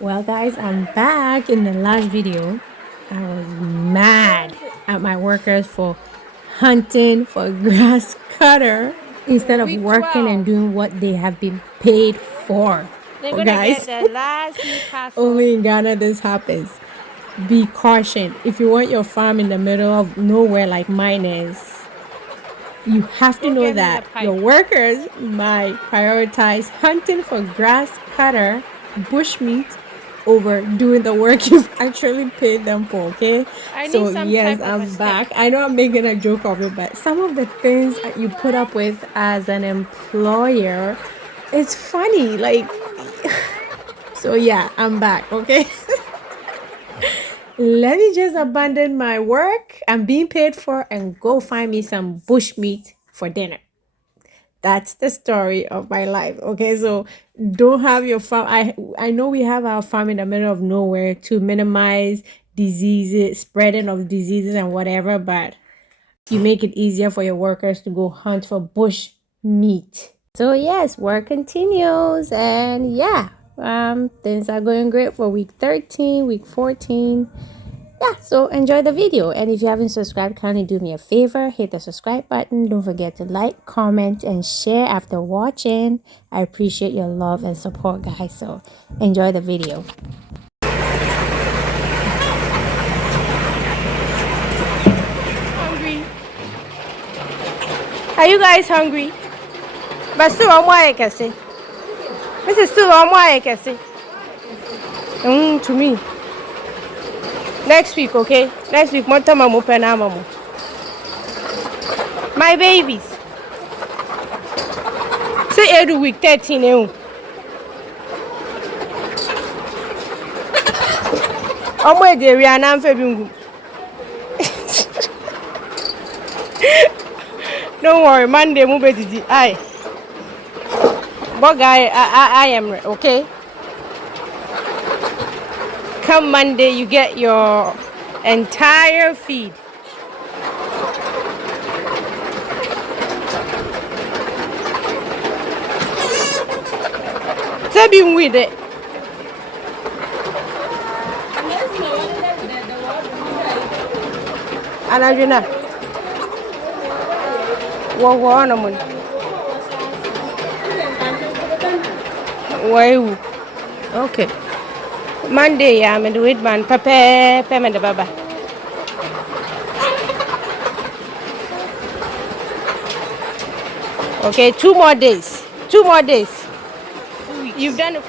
Well guys, I'm back. In the last video I was mad at my workers for hunting for grass cutter instead of working and doing what they have been paid for. Oh, guys, only in Ghana this happens. Be cautioned. If you want your farm in the middle of nowhere like mine is, you have to know that your workers might prioritize hunting for grass cutter, bushmeat, over doing the work you've actually paid them for, okay? So yes, I'm back. I know I'm making a joke of it, but some of the things that you put up with as an employer, it's funny. Like, so yeah, I'm back, okay? Let me just abandon my work I'm being paid for and go find me some bushmeat for dinner. That's the story of my life. Okay, so don't have your farm. I know we have our farm in the middle of nowhere to minimize diseases, spreading of diseases and whatever, but you make it easier for your workers to go hunt for bush meat. So yes, work continues, and yeah, things are going great for week 13, week 14. Yeah, so enjoy the video, and if you haven't subscribed, kindly do me a favor, hit the subscribe button. Don't forget to like, comment, and share after watching. I appreciate your love and support, guys. So enjoy the video. Hungry? Are you guys hungry? But still on why I can say. This is still on why I can say. To me. Next week, okay? Next week, my babies. Say every week 13. I'm where they are now. Don't worry, Monday move it. But guy, I am okay. Come Monday, you get your entire feed. So be with it. And I do not. Why? Okay. Monday, I'm in the wait man. Payment the baba. Okay, 2 more days. 2 more days. You've done it.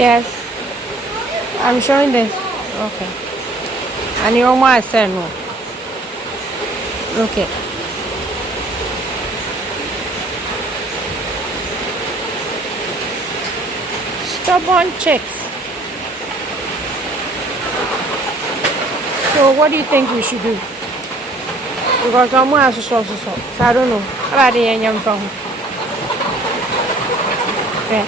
Yes, I'm showing this. Okay. And you almost said no. Okay. Stubborn chicks. So what do you think we should do? Because I'm going to so I don't know. How about the young phone? Yeah.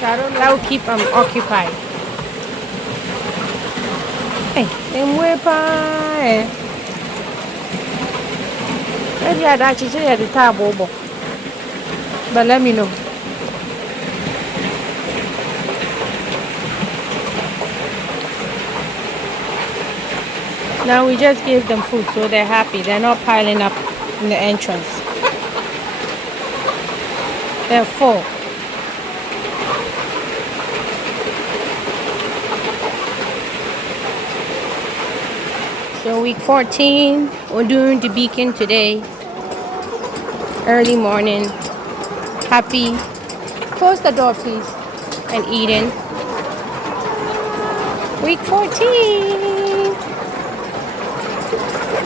That will keep them occupied. Hey, them weapon. Maybe I'd actually say at the table, but let me know. Now we just gave them food, so they're happy. They're not piling up in the entrance. They're full. So week 14, we're doing Debeaking today. Early morning. Happy. Close the door, please. And eating. Week 14.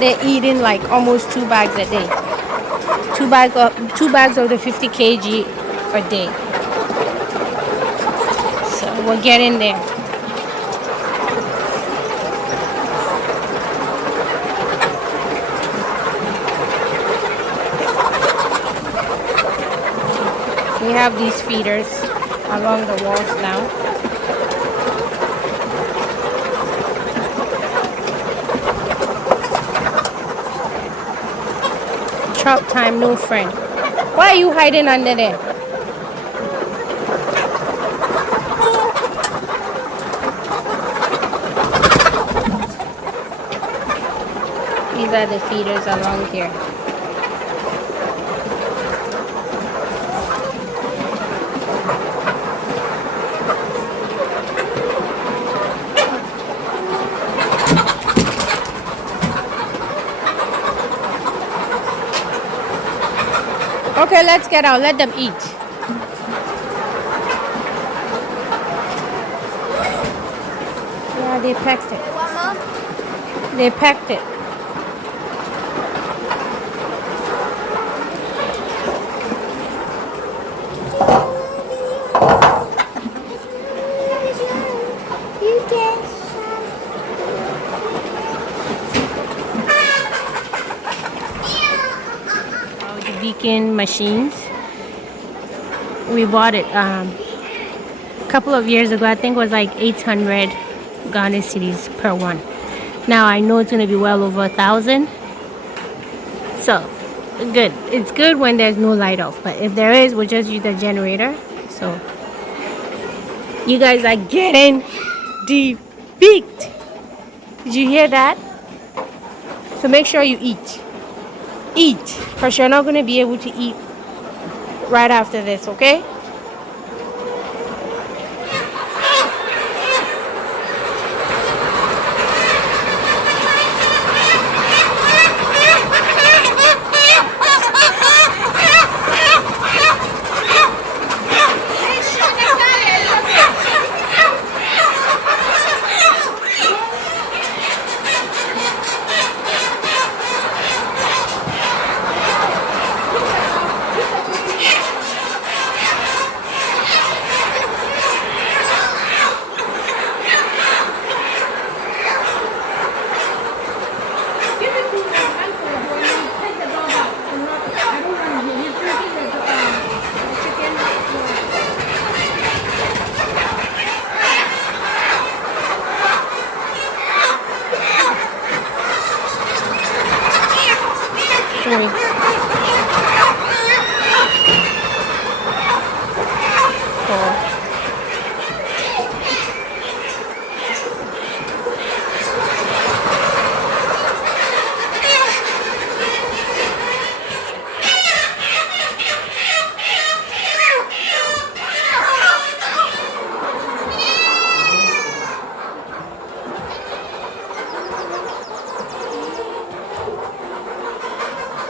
They're eating like almost 2 bags a day. 2 bags of the 50 kg a day. So we're getting there. We have these feeders along the walls now. Chop time, no friend. Why are you hiding under there? These are the feeders along here. Okay, let's get out. Let them eat. Yeah, they packed it. What, Mom? They packed it. Debeaking machines. We bought it a couple of years ago. I think it was like 800 Ghana cedis per one. Now I know it's going to be well over 1,000. So good. It's good when there's no light off, but if there is, we'll just use the generator. So you guys are getting debeaked. Did you hear that? So make sure you eat, because you're not going to be able to eat right after this, okay?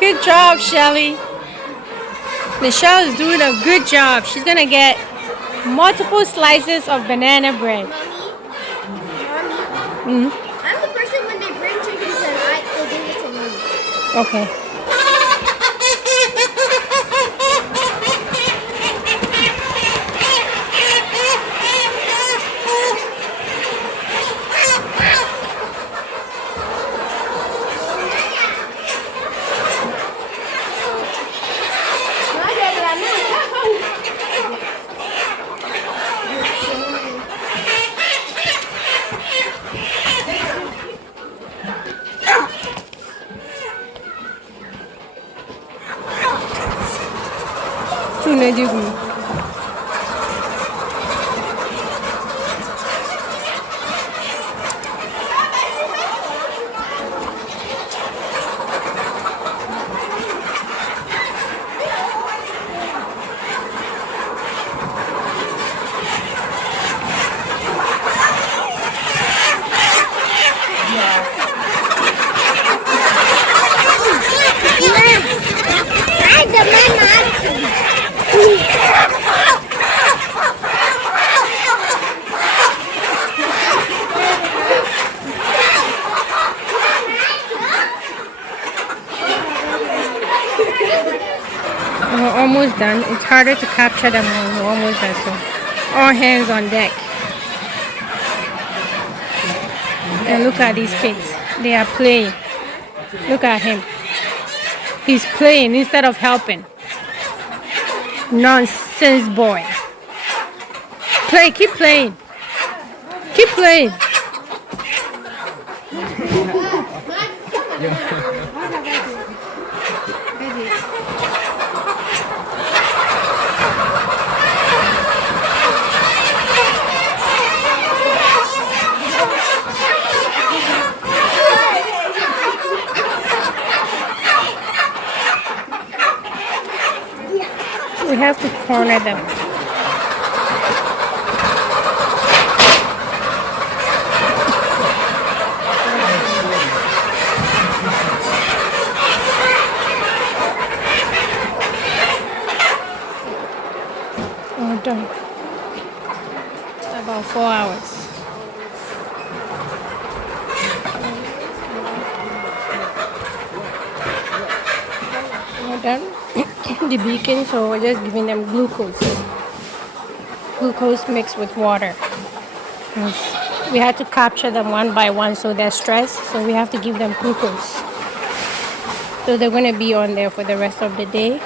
Good job, Shelly. Michelle is doing a good job. She's gonna get multiple slices of banana bread. Mommy, I'm the person when they bring chickens and they give it to me. Okay. Tuna jugu. We're almost done. It's harder to capture them when we're almost done. So, all hands on deck. And look at these kids. They are playing. Look at him. He's playing instead of helping. Nonsense boy. Play, keep playing. Keep playing. We have to corner them. We're done. About 4 hours. We're done. Debeaking, so we're just giving them glucose. Glucose mixed with water. We had to capture them one by one, so they're stressed, so we have to give them glucose. So they're going to be on there for the rest of the day.